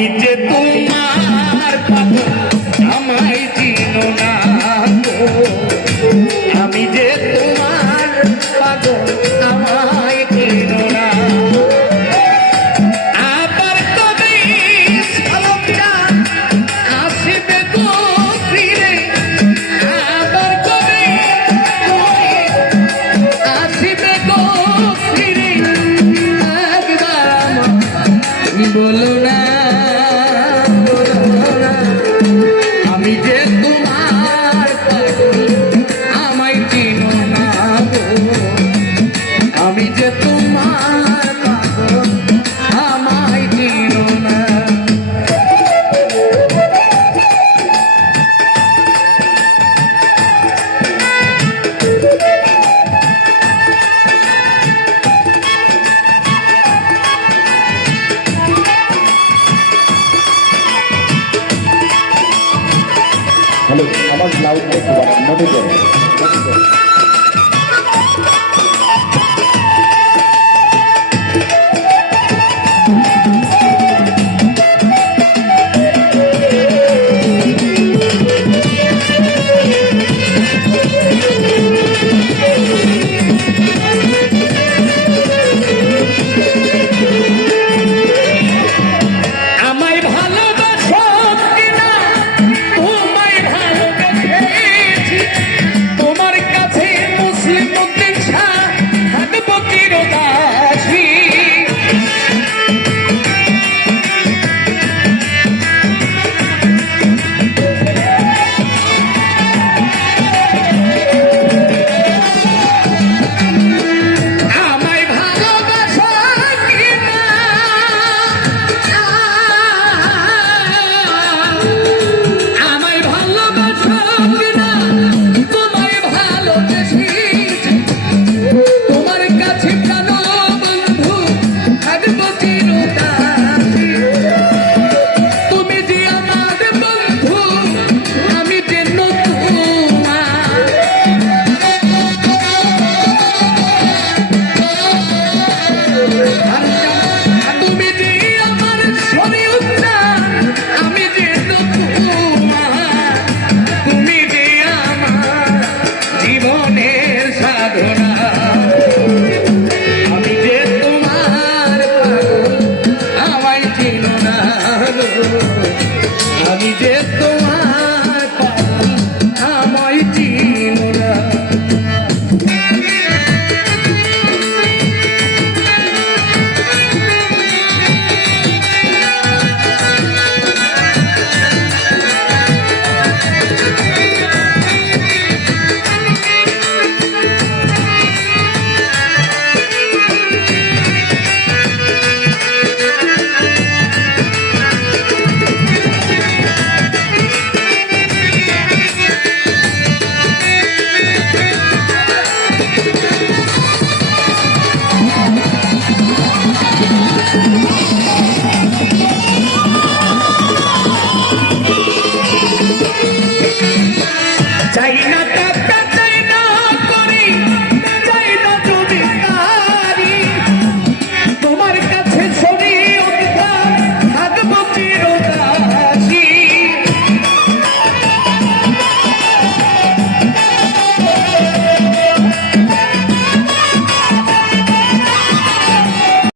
আমি যে তোমার পাগল আমায় চিনো না গো, আমি যে তোমার পাগল আমায় চিনো না। আবার কবে ঝলকটা আসবে গো ফিরে, আবার কবে আসবে গো ফিরে, একবার আমায় বলো না। আমি যে তোমার পাগল আমায় চিনো না গো, আমি যে তোমার পাগল আমায় চিনো না। হ্যালো, আমার লাউড একটু বাড়ান, মনে করেন।